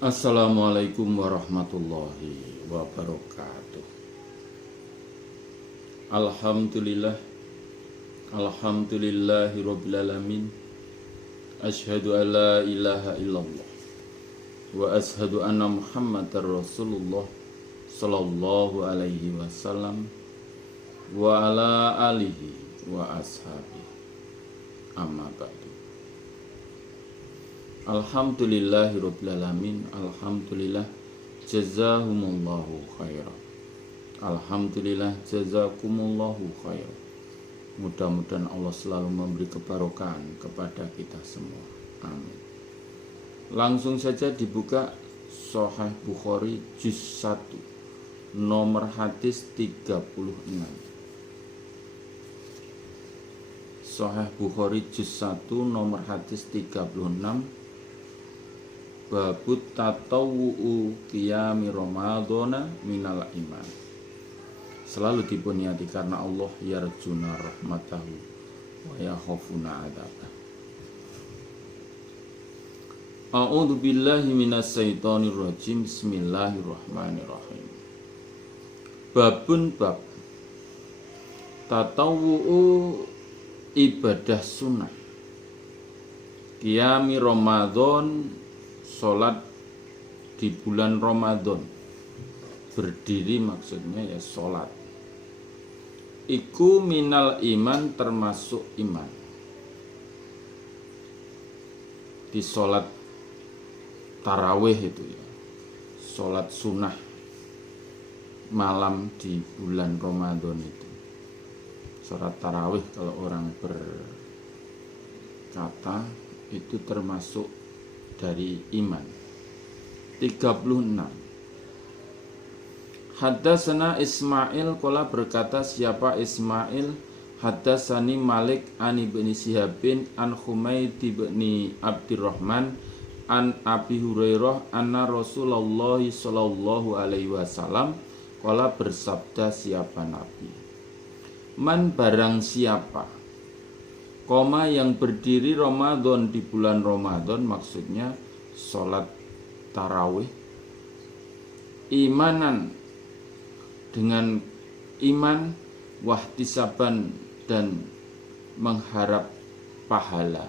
Assalamualaikum warahmatullahi wabarakatuh. Alhamdulillah, alhamdulillahi rabbil alamin. Asyhadu an la ilaha illallah wa asyhadu anna muhammadar rasulullah sallallahu alaihi wasallam wa ala alihi wa ashabihi. Amma ba'du. Alhamdulillahi rabbil alamin. Alhamdulillah jazahumullahu khairan. Alhamdulillah jazakumullahu khairan. Mudah-mudahan Allah selalu memberi kebarokahan kepada kita semua. Amin. Langsung saja dibuka Sahih Bukhari juz 1 nomor hadis 36. Sahih Bukhari juz 1 nomor hadis 36. Babut tatawu'u qiyami ramadhana minal iman. Selalu dibunyati karena Allah yarjuna rahmatahu wa yakhafuna adzabah. A'udzu billahi minas syaitonir rajim. Bismillahirrahmanirrahim. Babun bab tatawu'u ibadah sunnah qiyami ramadhan, sholat di bulan Ramadan. Berdiri maksudnya ya sholat. Iku minal iman, termasuk iman. Di sholat tarawih itu ya, sholat sunnah malam di bulan Ramadan itu. Sholat tarawih kalau orang berkata itu termasuk dari iman. 36. Haddatsana Ismail qala berkata siapa Ismail, haddatsani Malik an ibni Shihabin an Humaid ibni Abdurrahman an Abi Hurairah anna Rasulullah sallallahu alaihi wasallam qala bersabda siapa Nabi, man barang siapa koma yang berdiri Ramadan di bulan Ramadan, maksudnya sholat tarawih, imanan dengan iman, wahtisaban dan mengharap pahala,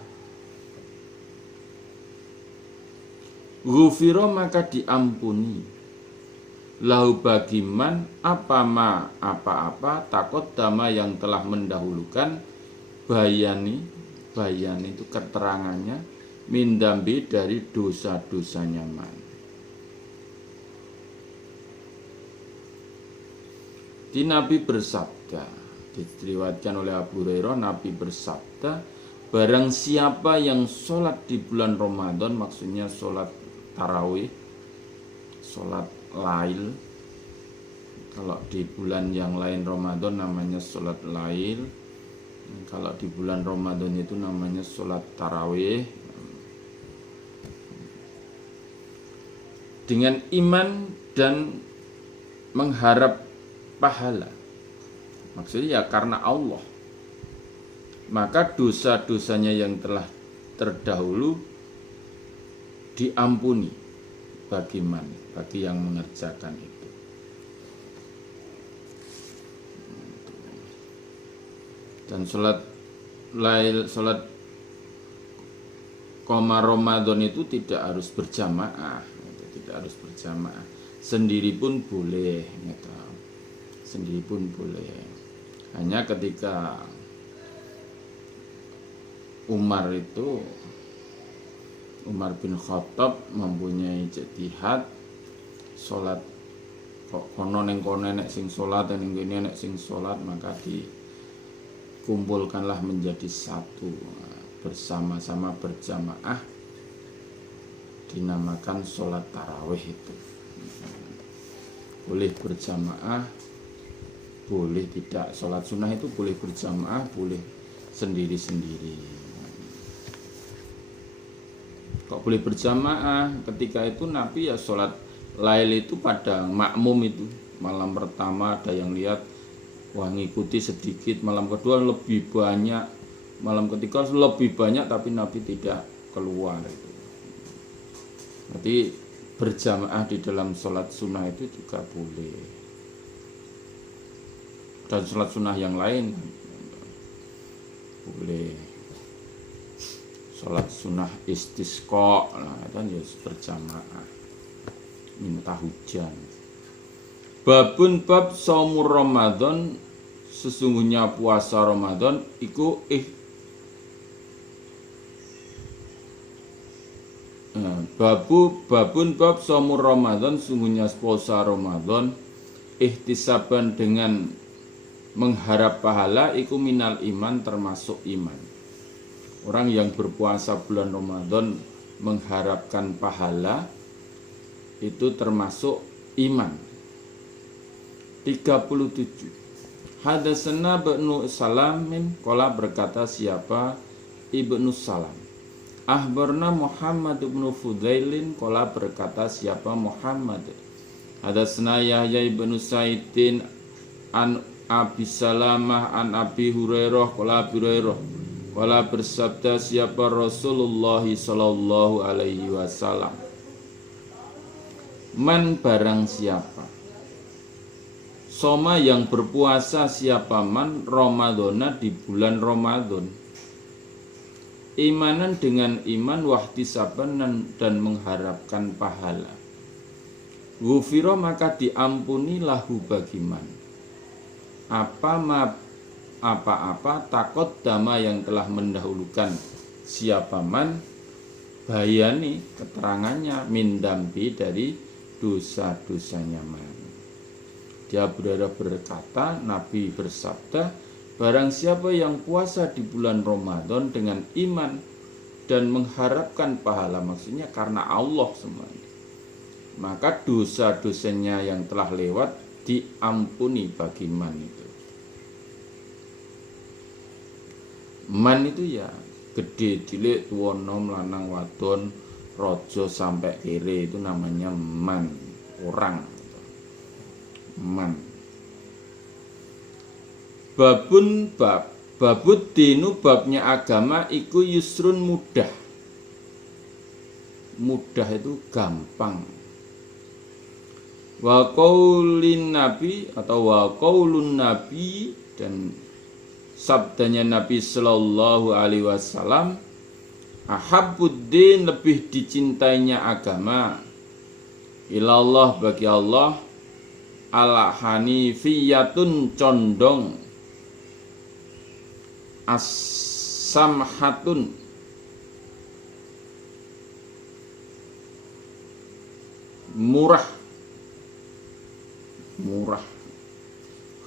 ghufiro maka diampuni, lahu bagiman apa-apa takut dama yang telah mendahulukan, bayani itu keterangannya, mindambi dari dosa-dosanya man. Di Nabi bersabda, diriwayatkan oleh Abu Hurairah, Nabi bersabda, barang siapa yang sholat di bulan Ramadan, maksudnya sholat tarawih, sholat lail. Kalau di bulan yang lain Ramadan namanya sholat lail, kalau di bulan Ramadan itu namanya sholat tarawih, dengan iman dan mengharap pahala, maksudnya ya karena Allah, maka dosa-dosanya yang telah terdahulu diampuni bagi yang mengerjakan itu. Dan sholat lail, sholat qoma Ramadan itu tidak harus berjamaah, sendiri pun boleh, sendiri pun boleh. Hanya ketika Umar bin Khattab mempunyai ijtihad, sholat kok kono neng nek sing sholat dan neng kene nek sing sholat, maka dikumpulkanlah menjadi satu, bersama-sama berjamaah, dinamakan sholat tarawih itu. Boleh berjamaah, boleh tidak. Sholat sunnah itu boleh berjamaah, boleh sendiri-sendiri. Kok boleh berjamaah? Ketika itu Nabi ya sholat lail itu pada makmum itu. Malam pertama ada yang lihat, wah ngikuti sedikit, malam kedua lebih banyak, malam ketiga lebih banyak, tapi Nabi tidak keluar itu. Berarti berjamaah di dalam sholat sunnah itu juga boleh, dan sholat sunnah yang lain boleh. Sholat sunnah istisqa, nah kan ya berjamaah minta hujan. Babun bab saumur Ramadan, sesungguhnya puasa Ramadan iku babun bab saumur Ramadan, sesungguhnya puasa Ramadan ihtisaban dengan mengharap pahala iku minal iman, termasuk iman. Orang yang berpuasa bulan Ramadan mengharapkan pahala itu termasuk iman. 37. Hadatsana Ibnu Salamin qala berkata siapa Ibnu Salam. Akhbarna Muhammad bin Fudailin qala berkata siapa Muhammad. Hadatsana Yahya ibnu Sa'idin an Abi Salamah an Abi Hurairah qala Abi Hurairah qala bersabda siapa Rasulullah sallallahu alaihi wasallam. Man barang siapa soma yang berpuasa siapa man Ramadana di bulan Ramadan, imanan dengan iman, wahtisaban dan mengharapkan pahala, ghufira maka diampuni lahu bagiman apa-apa takut dama yang telah mendahulukan siapa man bayani keterangannya mindambi dari dosa-dosanya man. Dia berkata, Nabi bersabda, barang siapa yang puasa di bulan Ramadan dengan iman dan mengharapkan pahala, maksudnya karena Allah semuanya, maka dosa-dosanya yang telah lewat diampuni bagi man itu. Man itu ya gede, cilik, tua, nom, lanang, wadon, rojo sampai kere, itu namanya man, orang. Man. Babud dinu babnya agama iku yusrun mudah. Mudah itu gampang. Wa qaulin nabi atau wa qaulun nabi, dan sabdanya Nabi sallallahu alaihi wasallam, ahabbuddin lebih dicintainya agama, ilallah bagi Allah, ala hanifiyatun condong, as-samhatun murah.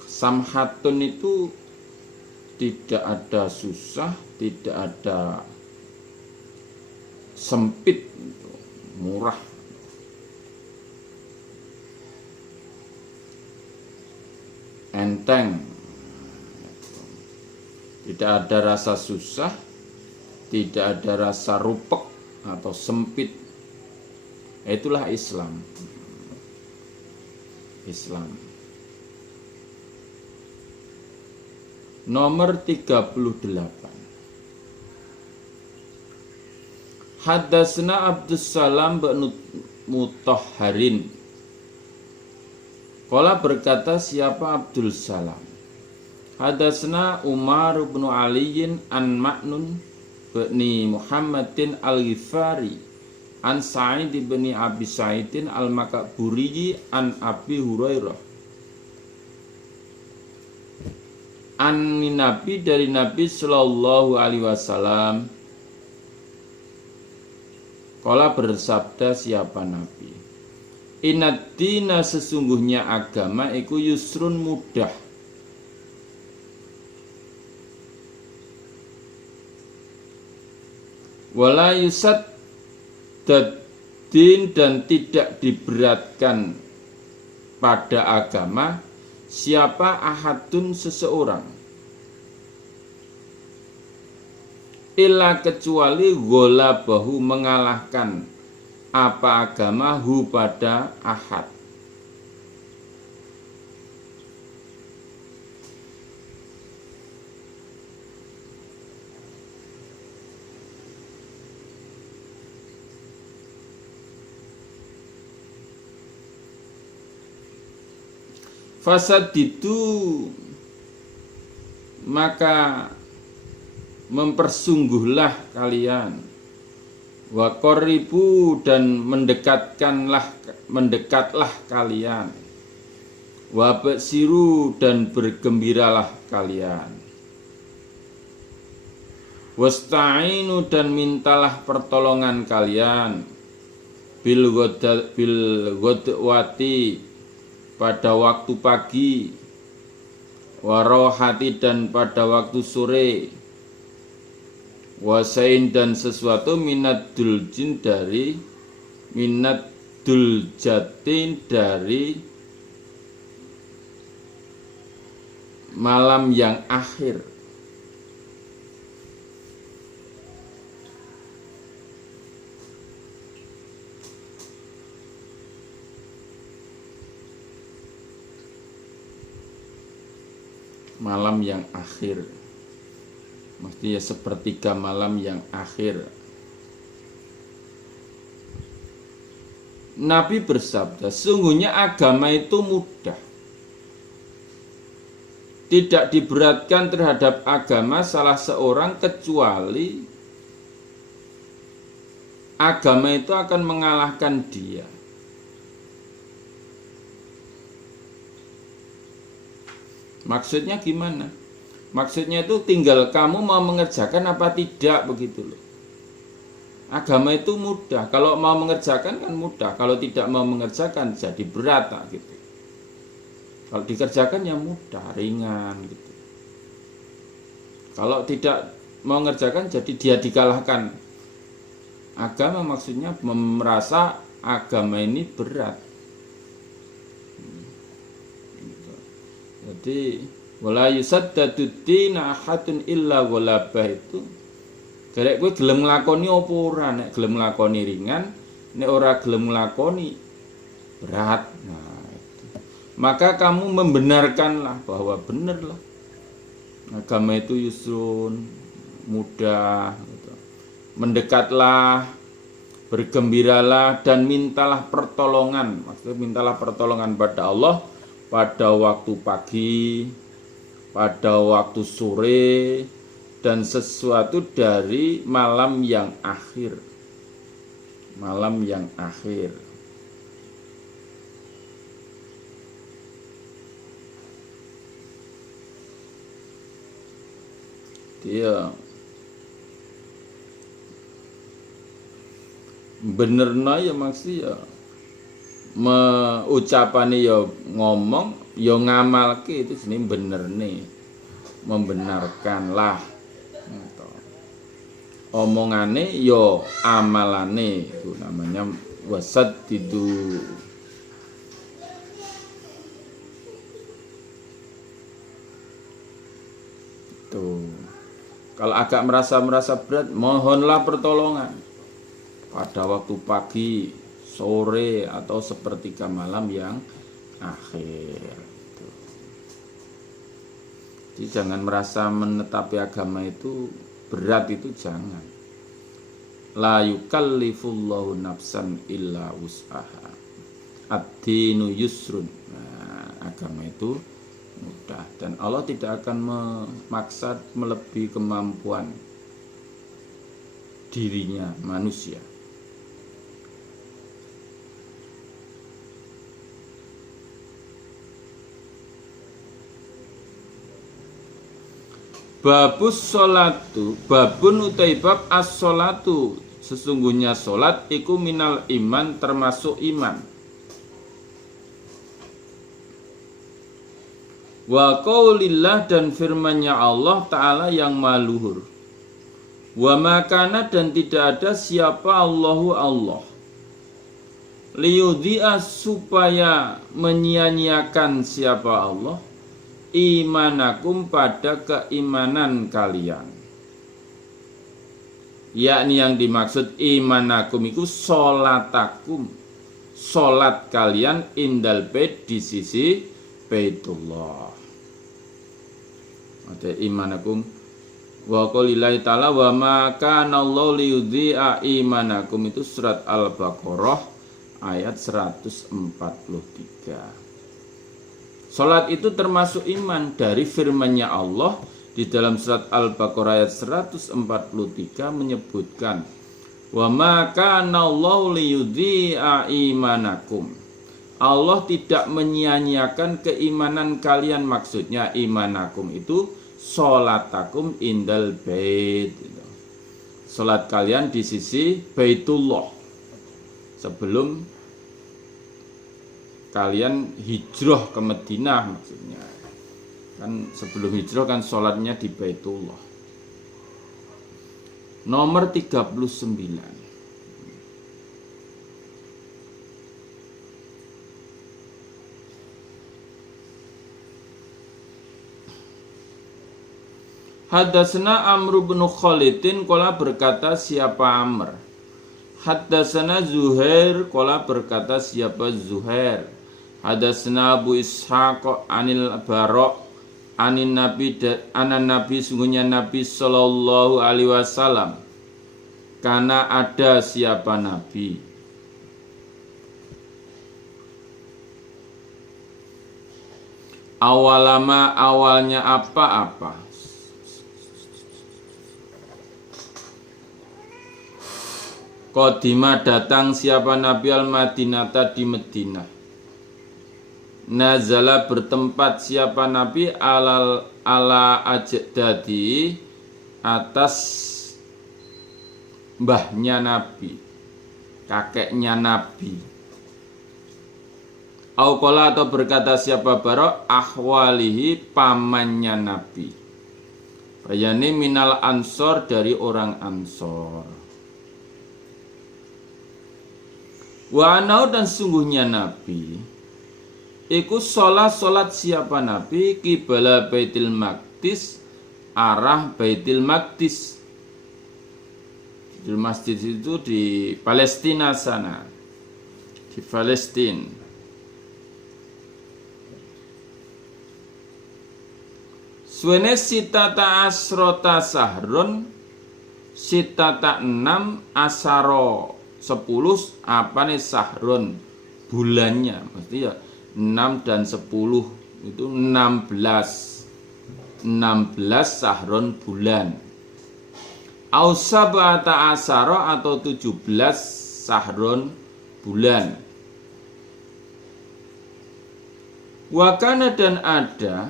Samhatun itu tidak ada susah, tidak ada sempit, murah. Enteng, tidak ada rasa susah, tidak ada rasa rupek atau sempit. Itulah Islam. Nomor 38. Hadatsna Abdussalam bin Mutahharin. Qala berkata siapa Abdul Salam. Hadatsna Umar bin Aliyin an Ma'nun bin Muhammadin al-Ghifari an Sa'id bin Abi Sa'idin al-Makaburi an Abi Hurairah an Nabi dari Nabi sallallahu alaihi wasallam. Qala bersabda siapa Nabi, inad-dina sesungguhnya agama iku yusrun mudah. Wala yusad dadin dan tidak diberatkan pada agama siapa ahadun seseorang, illa kecuali ghalabahu mengalahkan apa agama hu pada ahad. Fasadidu, maka mempersungguhlah kalian, wa qoribu, dan mendekatlah kalian, wa basiru, dan bergembiralah kalian, wasta'inu, dan mintalah pertolongan kalian, bil ghadwati, pada waktu pagi, warohati, dan pada waktu sore, wasain, dan sesuatu minat duljin, dari minat duljatin, dari malam yang akhir. Malam yang akhir, mesti ya sepertiga malam yang akhir. Nabi bersabda, sungguhnya agama itu mudah. Tidak diberatkan terhadap agama salah seorang kecuali agama itu akan mengalahkan dia. Maksudnya gimana? Maksudnya itu tinggal kamu mau mengerjakan apa tidak, begitu loh. Agama itu mudah. Kalau mau mengerjakan kan mudah. Kalau tidak mau mengerjakan jadi berat gitu. Kalau dikerjakan ya mudah, ringan gitu. Kalau tidak mau mengerjakan jadi dia dikalahkan. Agama maksudnya merasa agama ini berat. Jadi wala yusaddadu dina ahadun illa walabah, itu garek kowe gelem nglakoni apa ora, nek gelem nglakoni ringan, nek ora gelem nglakoni berat. Nah, itu. Maka kamu membenarkanlah bahwa benerlah agama itu yusrun, mudah gitu. Mendekatlah, bergembiralah, dan mintalah pertolongan. Maksudnya mintalah pertolongan pada Allah pada waktu pagi, pada waktu sore, dan sesuatu dari malam yang akhir. Malam yang akhir. Dia benerna ya maksudnya ucapane ya ngomong ya ngamalke, itu jenenge bener nih, membenarkanlah. Omongane ya amalane, itu namanya wasaddidu. Tuh. Kalau agak merasa berat, mohonlah pertolongan pada waktu pagi, sore, atau sepertiga malam yang akhir. Jadi jangan merasa menetapi agama itu berat, itu jangan. La yukallifullahu nafsan illa wus'aha. Ad-dinu yusrun. Nah, agama itu mudah, dan Allah tidak akan memaksa melebihi kemampuan dirinya manusia. Babus sholatu, babun utai bab as-sholatu, sesungguhnya sholat iku minal iman, termasuk iman. Wa qaulillah, dan firmannya Allah Ta'ala yang maluhur. Wa makana, dan tidak ada siapa Allahu Allah. Liyudhi'a, supaya menyia-nyiakan siapa Allah, imanakum, pada keimanan kalian. Yakni yang dimaksud imanakum itu sholatakum, sholat kalian indal bait, di sisi Baitullah. Ada imanakum wa qaulillahi ta'ala wa ma kana Allahu liyudhi'a imanakum, itu surat Al-Baqarah ayat 143. Salat itu termasuk iman dari firman-Nya Allah di dalam surat Al-Baqarah ayat 143 menyebutkan, "Wa ma kana Allahu liyudhi'a imanakum." Allah tidak menyia-nyiakan keimanan kalian, maksudnya imanakum itu sholatakum indal bait. Salat kalian di sisi Baitullah sebelum kalian hijrah ke Madinah, maksudnya kan sebelum hijrah kan sholatnya di Baitullah. Nomor 39. Haddatsana Amr bin Khalidin qala berkata siapa Amr. Haddatsana Zuhair qala berkata siapa Zuhair. Haddatsana Abu Ishaq anil Bara' anin Nabi anan Nabi sungguhnya Nabi sallallahu alaihi wasallam. Karena ada siapa Nabi. Awalama awalnya apa-apa. Qadima datang siapa Nabi al-Madinata di Madinah. Nazala bertempat siapa Nabi ala ajdadi atas mbahnya Nabi, kakeknya Nabi. Auqala atau berkata siapa Bara' ahwalihi pamannya Nabi. Bayani minal ansor dari orang Ansor. Wa anau dan sungguhnya Nabi iku sholat siapa Nabi qibala Baitul Maqdis, arah Baitul Maqdis. Di masjid itu di Palestina sana, di Palestina. Suwene sitata asrota sahrun, sitata 6 asaro 10 apa nih sahrun bulannya, mesti ya 6 dan 10 itu 16 sahrun bulan. Ausabata asaro atau 17 sahrun bulan. Wakana dan ada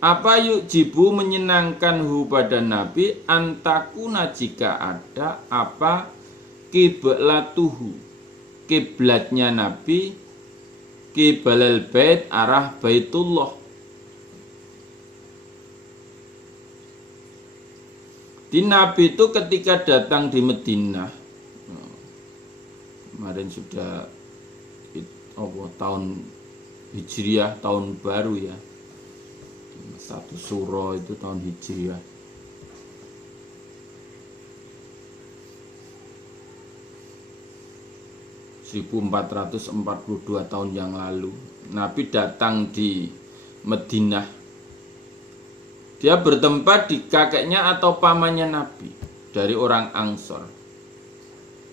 apa yuk jibu menyenangkan hu pada Nabi antakuna jika ada apa kiblatuhu kiblatnya Nabi kibalal bait arah Baitullah. Di Nabi itu ketika datang di Madinah, kemarin sudah tahun Hijriah, tahun baru ya, 1 Suro itu tahun Hijriah. (1442) tahun yang lalu Nabi datang di Madinah. Dia bertempat di kakeknya atau pamannya Nabi dari orang Ansor.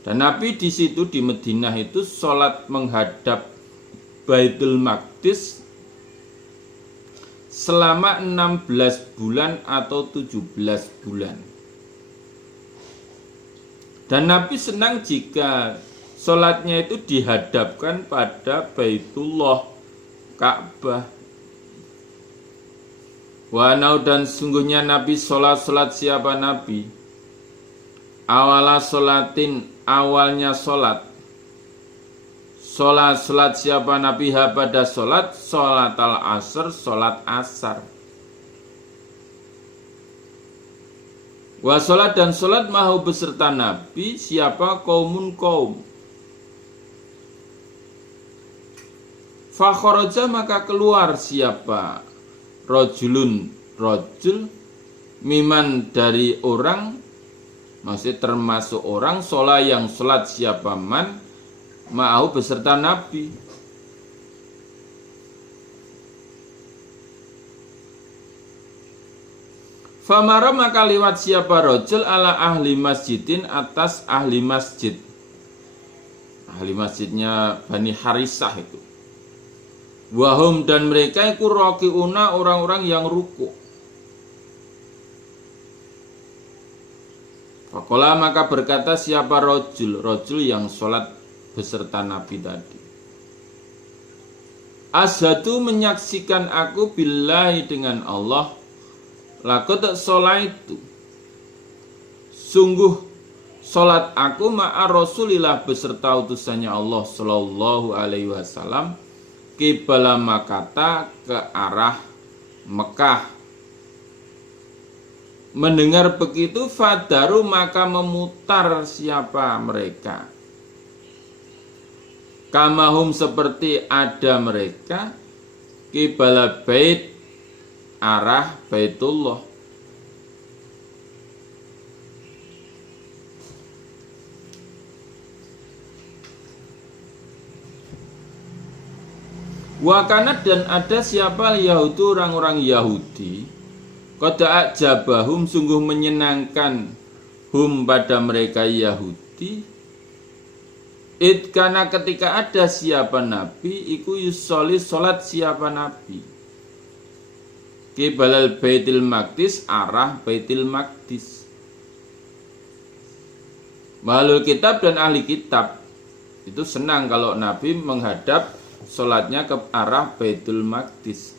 Dan Nabi di situ di Madinah itu sholat menghadap Baitul Maqdis selama 16 bulan atau 17 bulan. Dan Nabi senang jika sholatnya itu dihadapkan pada Baitullah, Ka'bah. Wanau dan sungguhnya Nabi sholat siapa Nabi? Awala sholatin awalnya sholat. Sholat siapa Nabi pada sholat al-asr, sholat asar. Wa sholat dan sholat mahu beserta Nabi siapa kaumun kaum. Fakhoroja maka keluar siapa rojul miman dari orang, masih termasuk orang sholat yang sholat siapa man ma'ahu beserta Nabi. Famara maka liwat siapa rojul ala ahli masjidin atas ahli masjid. Ahli masjidnya Bani Harisah itu. Wahum dan mereka iku rakiuna orang-orang yang ruku. Faqala maka berkata siapa rojul yang sholat beserta Nabi tadi. Asyhadu menyaksikan aku billahi dengan Allah. Laqad sholaitu. Sungguh sholat aku ma'a Rasulillah beserta utusannya Allah sallallahu alaihi wasallam qibala Makkah ke arah Mekah. Mendengar begitu fadaru maka memutar siapa mereka. Kamahum seperti ada mereka qibala bait arah Baitullah. Wakanat dan ada siapa Yahudi orang-orang Yahudi qad ajabahum sungguh menyenangkan hum pada mereka Yahudi karena ketika ada siapa Nabi iku yusoli salat siapa Nabi qibalal Baitul Maqdis arah Baitul Maqdis. Ahlul kitab dan ahli kitab itu senang kalau Nabi menghadap sholatnya ke arah Baitul Maqdis.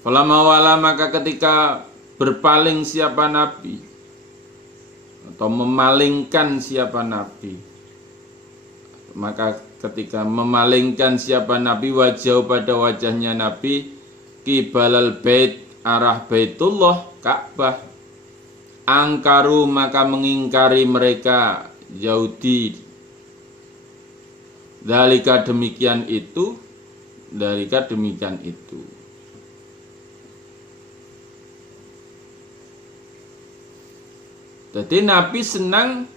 Falamma wala maka ketika berpaling siapa Nabi atau memalingkan siapa Nabi, maka ketika memalingkan siapa Nabi wajah pada wajahnya Nabi qibalal bait arah Baitullah Ka'bah, angkaru maka mengingkari mereka Yahudi. Dalika demikian itu. Jadi Nabi senang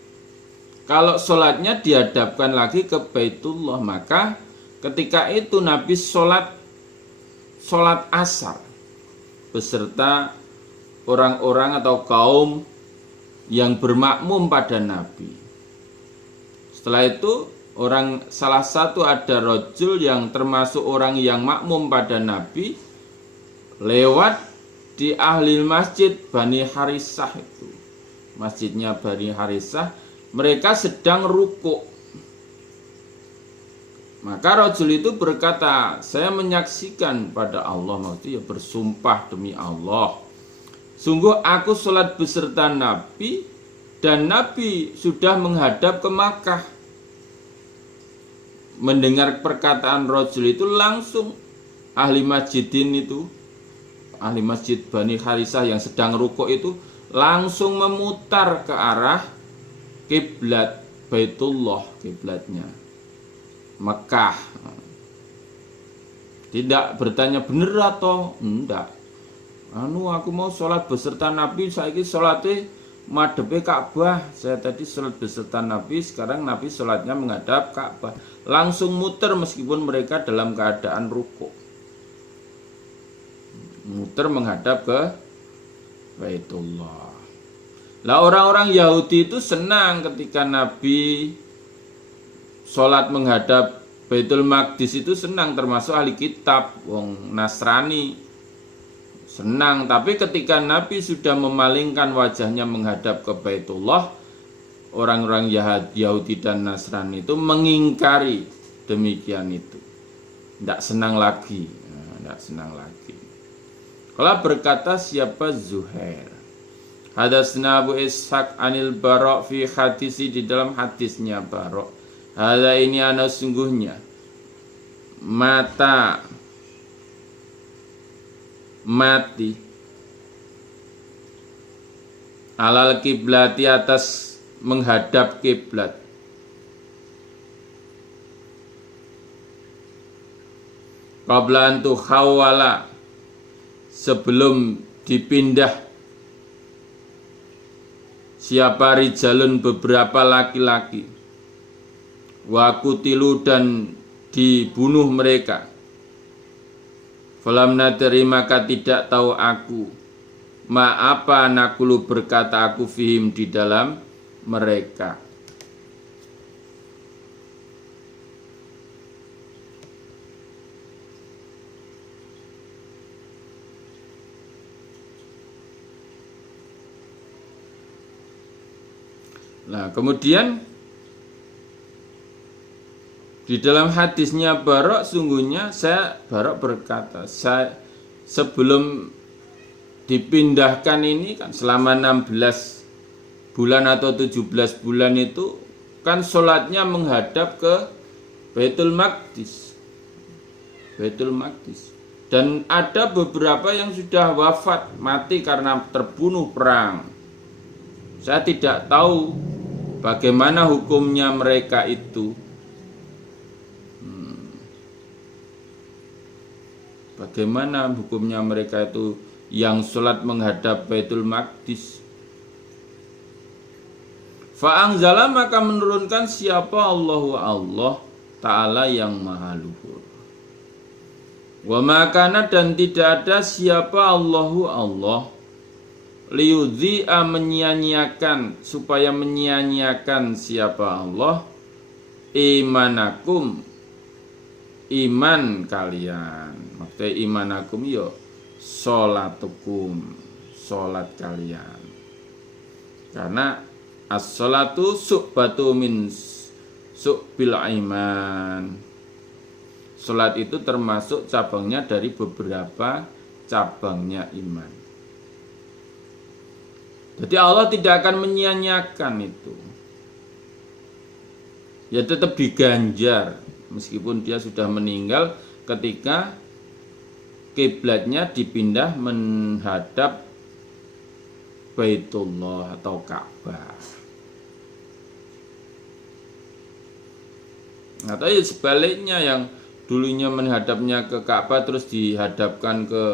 kalau sholatnya dihadapkan lagi ke Baitullah. Maka ketika itu Nabi sholat asar beserta orang-orang atau kaum yang bermakmum pada Nabi. Setelah itu salah satu ada rojul yang termasuk orang yang makmum pada Nabi lewat di ahli masjid Bani Harisah itu. Masjidnya Bani Harisah, mereka sedang rukuk. Maka rojul itu berkata, saya menyaksikan pada Allah, maksudnya bersumpah demi Allah, sungguh aku sholat beserta Nabi dan Nabi sudah menghadap ke Makkah. Mendengar perkataan rojul itu langsung ahli masjidin itu, ahli masjid Bani Harisah yang sedang rukuk itu langsung memutar ke arah kiblat Baitullah, kiblatnya Mekah. Tidak bertanya bener atau enggak. Aku mau sholat beserta Nabi, saiki sholatnya madhepe Ka'bah. Saya tadi sholat beserta Nabi, sekarang Nabi sholatnya menghadap Ka'bah. Langsung muter meskipun mereka dalam keadaan rukuk. Muter menghadap ke Baitullah. Lah orang-orang Yahudi itu senang ketika Nabi sholat menghadap Baitul Maqdis itu senang, termasuk ahli kitab, wong Nasrani. Senang, tapi ketika Nabi sudah memalingkan wajahnya menghadap ke Baitullah, orang-orang Yahudi dan Nasrani itu mengingkari demikian itu. Tidak senang lagi. Kalau berkata siapa Zuhair, hadatsna Abu Ishaq anil Bara' fi hadisi, di dalam hadisnya Bara', hada ini ana sungguhnya mati alal kiblati atas menghadap kiblat. Qabla an tuhawwala, sebelum dipindah siapa rijalun beberapa laki-laki, wa kutilu dan dibunuh mereka. Falam nadri maka tidak tahu aku ma apa nakulu berkata aku fihim di dalam mereka. Nah, kemudian di dalam hadisnya Barok, sungguhnya Barok berkata, saya sebelum dipindahkan ini kan selama 16 bulan atau 17 bulan itu kan sholatnya menghadap ke Baitul Maqdis. Baitul Maqdis. Dan ada beberapa yang sudah wafat, mati karena terbunuh perang. Saya tidak tahu bagaimana hukumnya mereka itu. Bagaimana hukumnya mereka itu yang sholat menghadap Baitul Maqdis. Fa'angzala, maka menurunkan siapa Allah Ta'ala yang maha luhur. Wa makana, dan tidak ada siapa Allah liyudhi'a, menyia-nyiakan, supaya menyia-nyiakan siapa Allah imanakum, iman kalian. Maksudnya imanakum yo sholatukum, sholat kalian. Karena as-sholatu su'batu min su'bil iman. Sholat itu termasuk cabangnya dari beberapa cabangnya iman. Jadi Allah tidak akan menyia-nyiakan itu. Ya tetap diganjar meskipun dia sudah meninggal ketika kiblatnya dipindah menghadap Baitullah atau Ka'bah. Atau ya sebaliknya, yang dulunya menghadapnya ke Ka'bah terus dihadapkan ke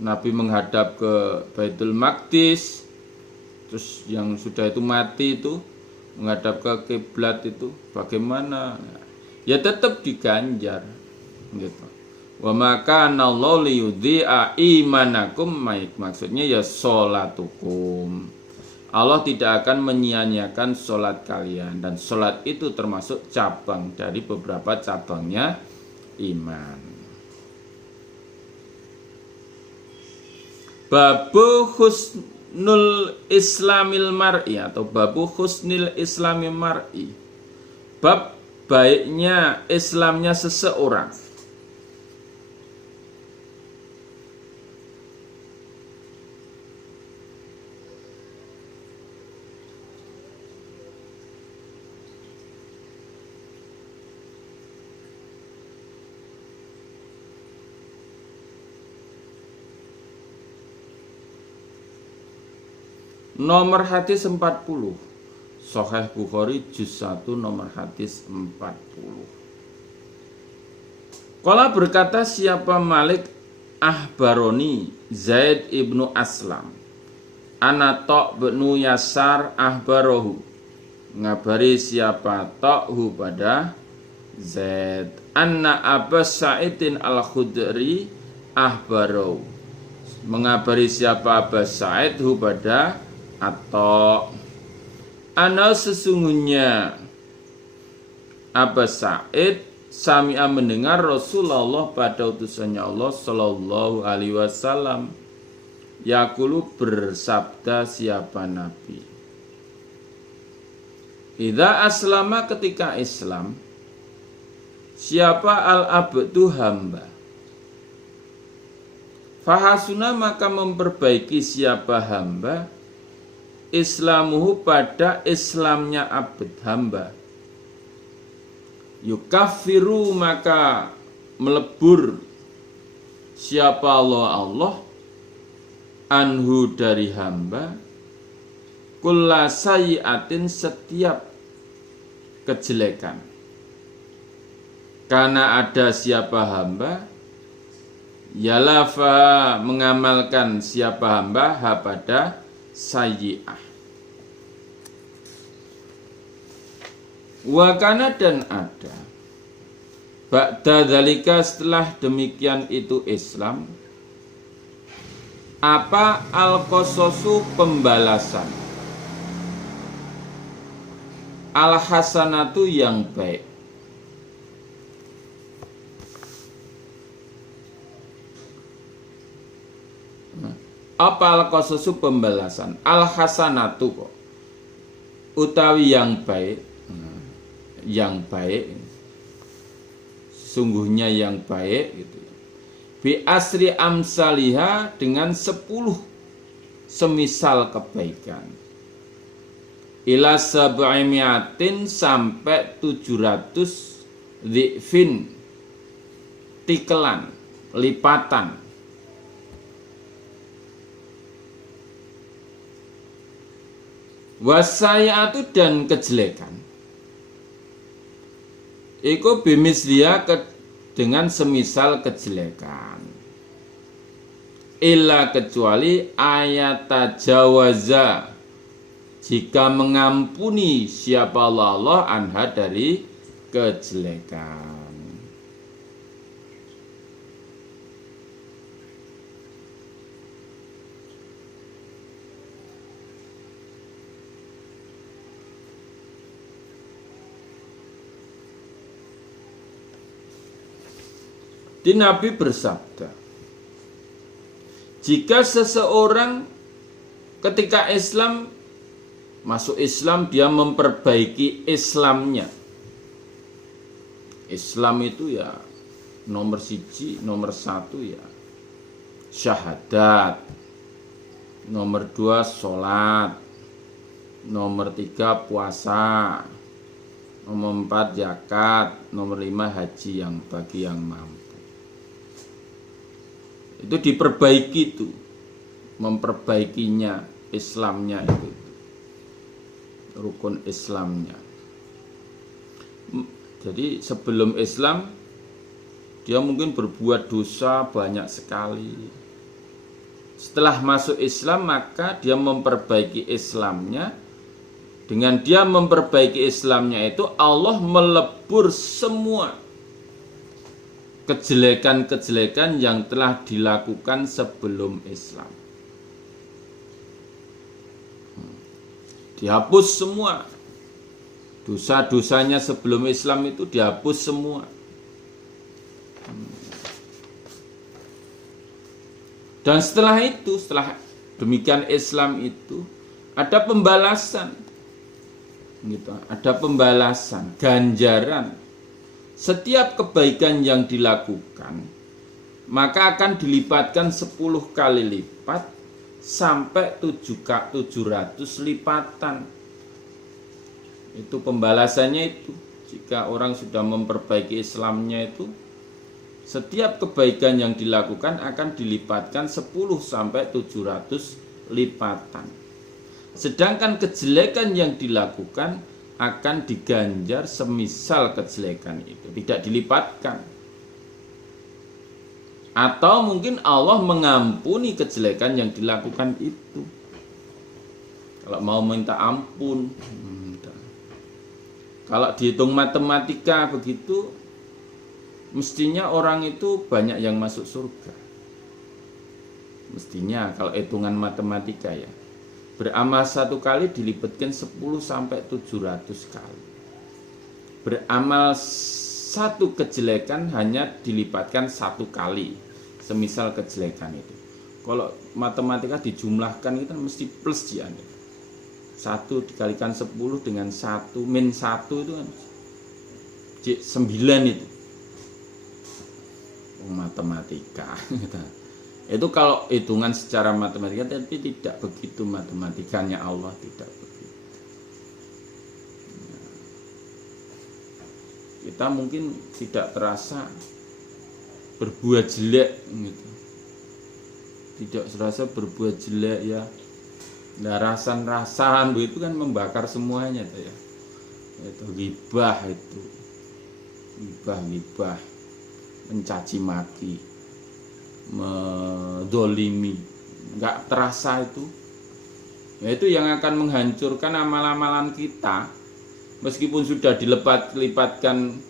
Nabi menghadap ke Baitul Maqdis, terus yang sudah itu mati itu menghadap ke kiblat itu bagaimana? Ya tetap diganjar gitu. Wa maka anallahu liyudhi'a imanakum, maksudnya ya sholatukum. Allah tidak akan menyia-nyiakan sholat kalian, dan sholat itu termasuk cabang dari beberapa cabangnya iman. Babu husnul islamil mar'i, atau babu husnil islamil mar'i, bab baiknya Islamnya seseorang. Nomor hadis 40, Sahih Bukhari juz 1 nomor hadis 40. Qala, berkata siapa Malik, ahbaroni Zaid ibnu Aslam, ana Tok benu Yasar ahbarohu, ngabari siapa Tokhu pada Zaid, anna Abbas Sa'idin al-Khudri ahbarohu, mengabari siapa Abbas Sa'id hu pada atau ana, sesungguhnya Abbas Sa'id sami'a, mendengar Rasulullah pada utusannya Allah sallallahu alaihi wasallam, yaqulu, bersabda siapa Nabi, idza aslama, ketika Islam, siapa al-abdu, hamba, fahasuna, maka memperbaiki siapa hamba, islamuhu, pada Islamnya abd, hamba, yukafiru, maka melebur siapa Allah anhu, dari hamba, kulla sayyi'atin, setiap kejelekan. Karena ada siapa hamba, yalafa, mengamalkan siapa hamba, ha pada sayyi'ah. Wakana, dan ada ba'da dzalika, setelah demikian itu Islam, apa al-qasasu, pembalasan, al-hasanatu, yang baik. Apa al-qasasu, pembalasan, al-hasanatu kok utawi yang baik, sungguhnya yang baik gitu. Bi asri amsaliha, dengan 10 semisal kebaikan. Ila sab'imiatin, sampai 700 dhifin, tikelan, lipatan. Wasayatu, dan kejelekan. Iku bimislia, dengan semisal kejelekan. Illa, kecuali ayata jawaza, jika mengampuni siapa Allah anha, dari kejelekan. Di Nabi bersabda, jika seseorang ketika masuk Islam, dia memperbaiki Islamnya. Islam itu ya nomor 1 ya syahadat, nomor 2 sholat, nomor 3 puasa, nomor 4 zakat, nomor 5 haji yang bagi yang mampu. Itu diperbaiki, itu memperbaikinya Islamnya, itu rukun Islamnya. Jadi sebelum Islam dia mungkin berbuat dosa banyak sekali. Setelah masuk Islam, maka dia memperbaiki Islamnya. Dengan dia memperbaiki Islamnya itu, Allah melebur semua kejelekan-kejelekan yang telah dilakukan sebelum Islam. Dihapus semua. Dosa-dosanya sebelum Islam itu dihapus semua. Dan setelah demikian Islam itu, ada pembalasan. Gitu, ada pembalasan, ganjaran. Setiap kebaikan yang dilakukan, maka akan dilipatkan 10 kali lipat sampai 700 lipatan. Itu pembalasannya itu. Jika orang sudah memperbaiki Islamnya itu, setiap kebaikan yang dilakukan akan dilipatkan 10 sampai 700 lipatan. Sedangkan kejelekan yang dilakukan akan diganjar semisal kejelekan itu, tidak dilipatkan. Atau mungkin Allah mengampuni kejelekan yang dilakukan itu. Kalau mau minta ampun, kalau dihitung matematika begitu, mestinya orang itu banyak yang masuk surga. Mestinya kalau hitungan matematika ya. Beramal 1 kali dilipatkan 10 sampai 700 kali. Beramal 1 kejelekan hanya dilipatkan 1 kali, semisal kejelekan itu. Kalau matematika dijumlahkan itu mesti plus ya. 1 dikalikan 10 dengan 1 min 1 itu kan 9 itu. Matematika. Itu kalau hitungan secara matematika, tapi tidak begitu matematikanya Allah, tidak begitu. Kita mungkin tidak terasa berbuat jelek gitu. Tidak terasa berbuat jelek ya. Nah, rasan-rasan itu kan membakar semuanya tuh ya. Itu ghibah itu. Ghibah, mencaci maki, mendolimi, nggak terasa itu. Ya, itu yang akan menghancurkan amal-amalan kita. Meskipun sudah dilipatkan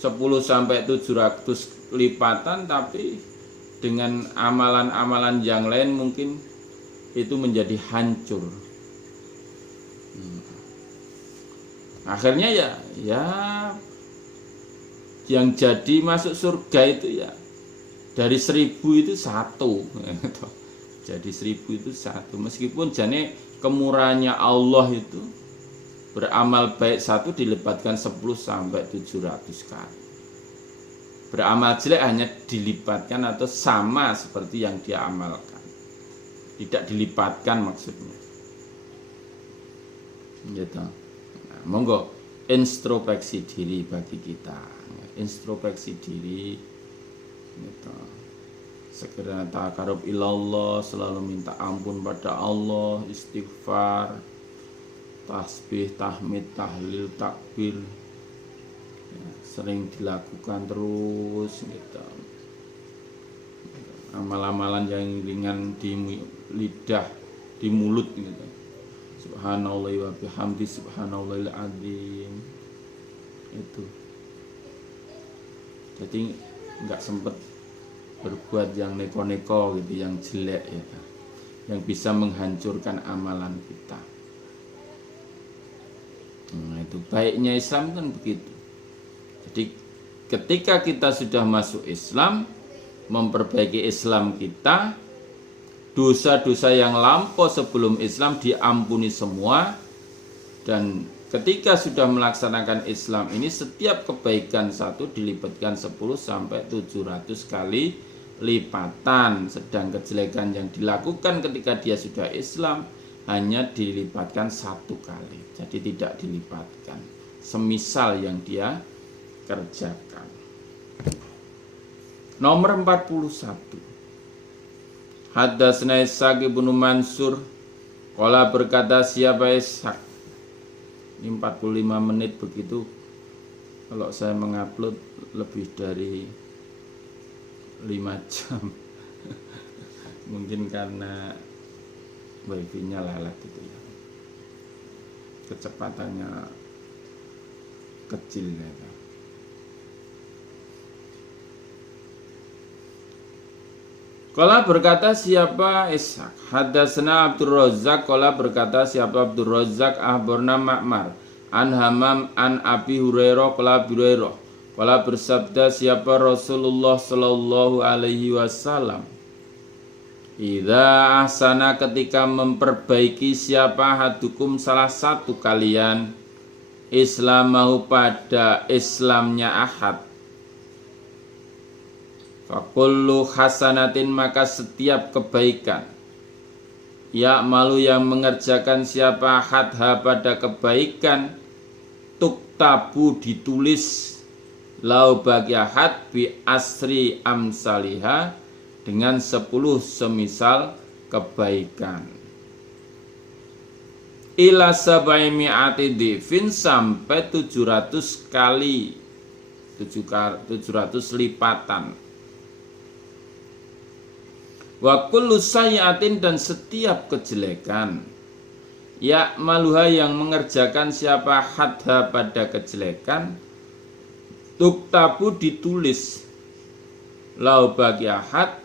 10 sampai 700 lipatan, tapi dengan amalan-amalan yang lain mungkin itu menjadi hancur. Akhirnya ya yang jadi masuk surga itu ya dari 1000 itu 1. Jadi 1000 itu 1. Meskipun jane kemurahannya Allah itu Beramal baik satu dilipatkan 10 sampai 700 kali. Beramal jelek hanya dilipatkan atau sama seperti yang dia amalkan. Tidak dilipatkan maksudnya. Gitu. Nah, monggo introspeksi diri bagi kita. Introspeksi diri gitu. Segera taqarrub ilallah, selalu minta ampun pada Allah, istighfar, tasbih, tahmid, tahlil, takbir, ya, sering dilakukan terus gitu. Amal-amalan yang ringan di lidah, di mulut gitu. Subhanallah wa bihamdi subhanallahil azim. Itu. Jadi enggak sempat berbuat yang neko-neko gitu, yang jelek ya, yang bisa menghancurkan amalan kita. Nah, itu baiknya Islam kan begitu. Jadi ketika kita sudah masuk Islam, memperbaiki Islam kita, dosa-dosa yang lampau sebelum Islam diampuni semua, dan ketika sudah melaksanakan Islam ini, setiap kebaikan satu dilipatkan 10 sampai 700 kali lipatan, sedang kejelekan yang dilakukan ketika dia sudah Islam hanya dilipatkan 1 kali, jadi tidak dilipatkan semisal yang dia kerjakan. Nomor 41, Hadatsana Ishaq ibnu Mansur qala berkata siapa Ishaq. Ini 45 menit begitu. Kalau saya mengupload lebih dari 5 jam. Mungkin karena wifi-nya lalat gitu ya. Kecepatannya kecil ya. Qala berkata siapa Ishaq. Hadatsana Abdur Razzaq qala berkata siapa Abdur Razzaq ahbarna Ma'mar an Hamam an Abi Hurairah qala Hurairah qala bersabda siapa Rasulullah sallallahu alaihi wasallam, idza ahsana ketika memperbaiki siapa hadukum salah satu kalian islamahu pada Islamnya ahad, fakullu hasanatin maka setiap kebaikan ya malu yang mengerjakan siapa hadha pada kebaikan tuktabu ditulis lau bagi ahad bi asri amsaliha dengan 10 semisal kebaikan ila sabai mi'ati difin sampai 700 kali 700 lipatan. Wa kullu sayyatin dan setiap kejelekan ya maluha yang mengerjakan siapa hadha pada kejelekan tuktabu ditulis lau bagi ahad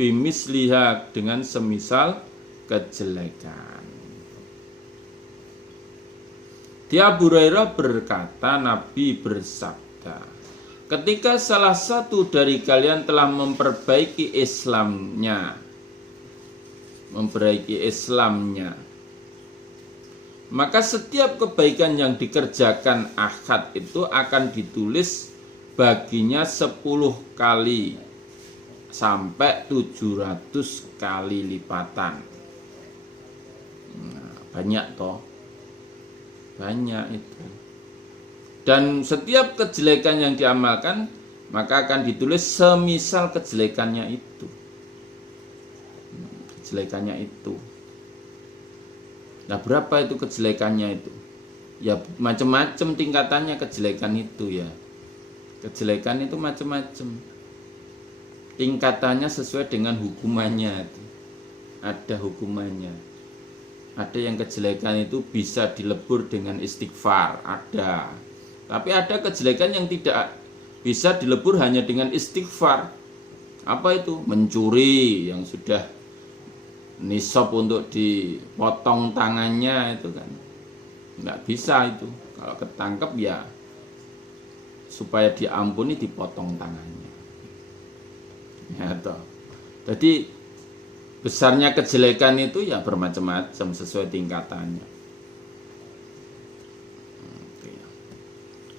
bimisliha dengan semisal kejelekan. Dia Abu Hurairah berkata Nabi bersabda, ketika salah satu dari kalian telah memperbaiki Islamnya, maka setiap kebaikan yang dikerjakan ahad itu akan ditulis baginya 10 kali sampai 700 kali lipatan. Nah, banyak toh, banyak itu. Dan setiap kejelekan yang diamalkan maka akan ditulis semisal kejelekannya itu. Nah, berapa itu kejelekannya itu? Ya macam-macam tingkatannya kejelekan itu ya. Kejelekan itu macam-macam. Tingkatannya sesuai dengan hukumannya itu. Ada hukumannya. Ada yang kejelekan itu bisa dilebur dengan istighfar, ada. Tapi ada kejelekan yang tidak bisa dilebur hanya dengan istighfar. Apa itu? Mencuri yang sudah nisab untuk dipotong tangannya itu kan. Nggak bisa itu. Kalau ketangkep ya supaya diampuni dipotong tangannya. Ya toh. Jadi besarnya kejelekan itu ya bermacam-macam sesuai tingkatannya.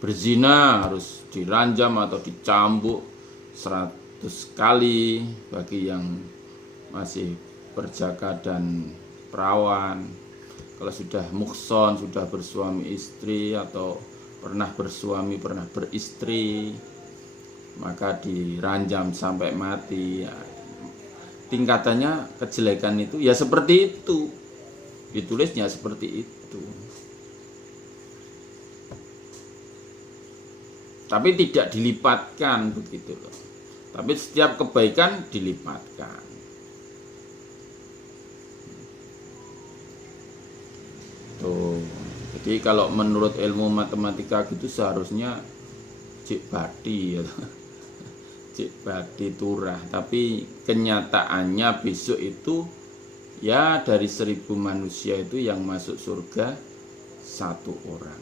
berzina harus diranjam atau dicambuk 100 kali bagi yang masih berjaka dan perawan. Kalau sudah muhson, sudah bersuami istri atau pernah bersuami, pernah beristri, maka diranjam sampai mati. Ya, tingkatannya kejelekan itu ya seperti itu, ditulisnya seperti itu, tapi tidak dilipatkan begitu loh. Tapi setiap kebaikan dilipatkan. Tuh. Jadi kalau menurut ilmu matematika gitu seharusnya cik badi ya. Cik badi turah, tapi kenyataannya besok itu ya dari 1000 manusia itu yang masuk surga 1 orang.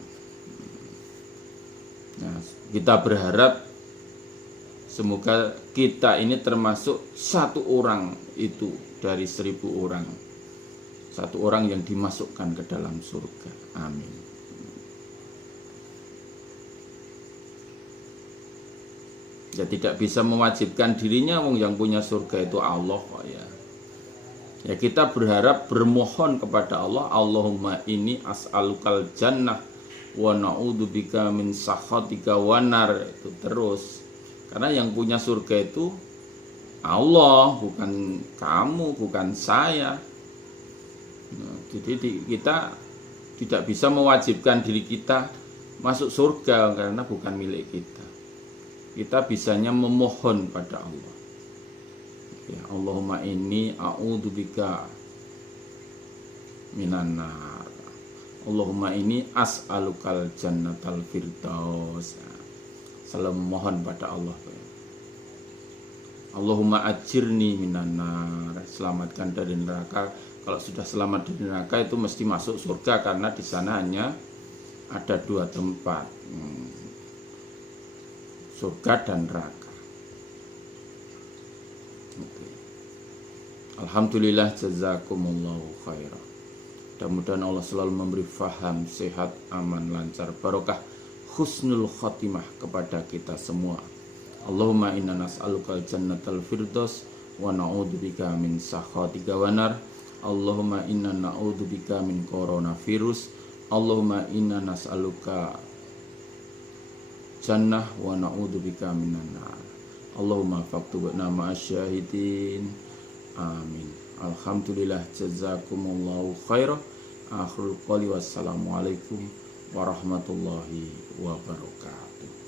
Nah, kita berharap semoga kita ini termasuk 1 orang itu dari 1000 orang, 1 orang yang dimasukkan ke dalam surga. Amin. Ya tidak bisa mewajibkan dirinya, wong yang punya surga itu Allah kok ya. Ya kita berharap, bermohon kepada Allah, Allahumma inni as'alukal jannah wa na'udzubika min sakhatika wanar, itu terus. Karena yang punya surga itu Allah, bukan kamu, bukan saya. Nah, jadi kita tidak bisa mewajibkan diri kita masuk surga karena bukan milik kita. Kita bisanya memohon pada Allah. Ya, Allahumma inni a'udzubika minan nar. Allahumma inni as'alukal jannatal firdaus. Selalu mohon pada Allah. Allahumma ajirni minan nar. Selamatkan dari neraka. Kalau sudah selamat dari neraka itu mesti masuk surga karena di sana hanya ada 2 tempat. Surga dan neraka. Alhamdulillah, jazakumullahu khairan. Mudah-mudahan Allah selalu memberi faham, sehat, aman, lancar, barokah, husnul khotimah kepada kita semua. Allahumma inna nas'alukal jannatal firdaus wa na'udzubika min sakhatika wanar. Allahumma inna na'udzubika min coronavirus. Allahumma inna nas'aluka jannah wa na'udzubika minan nar. Allahumma faktubna ma'asyahidin. Amin. Alhamdulillah, jazakumullahu khairan. Akhirul qouli wassalamualaikum warahmatullahi wabarakatuh.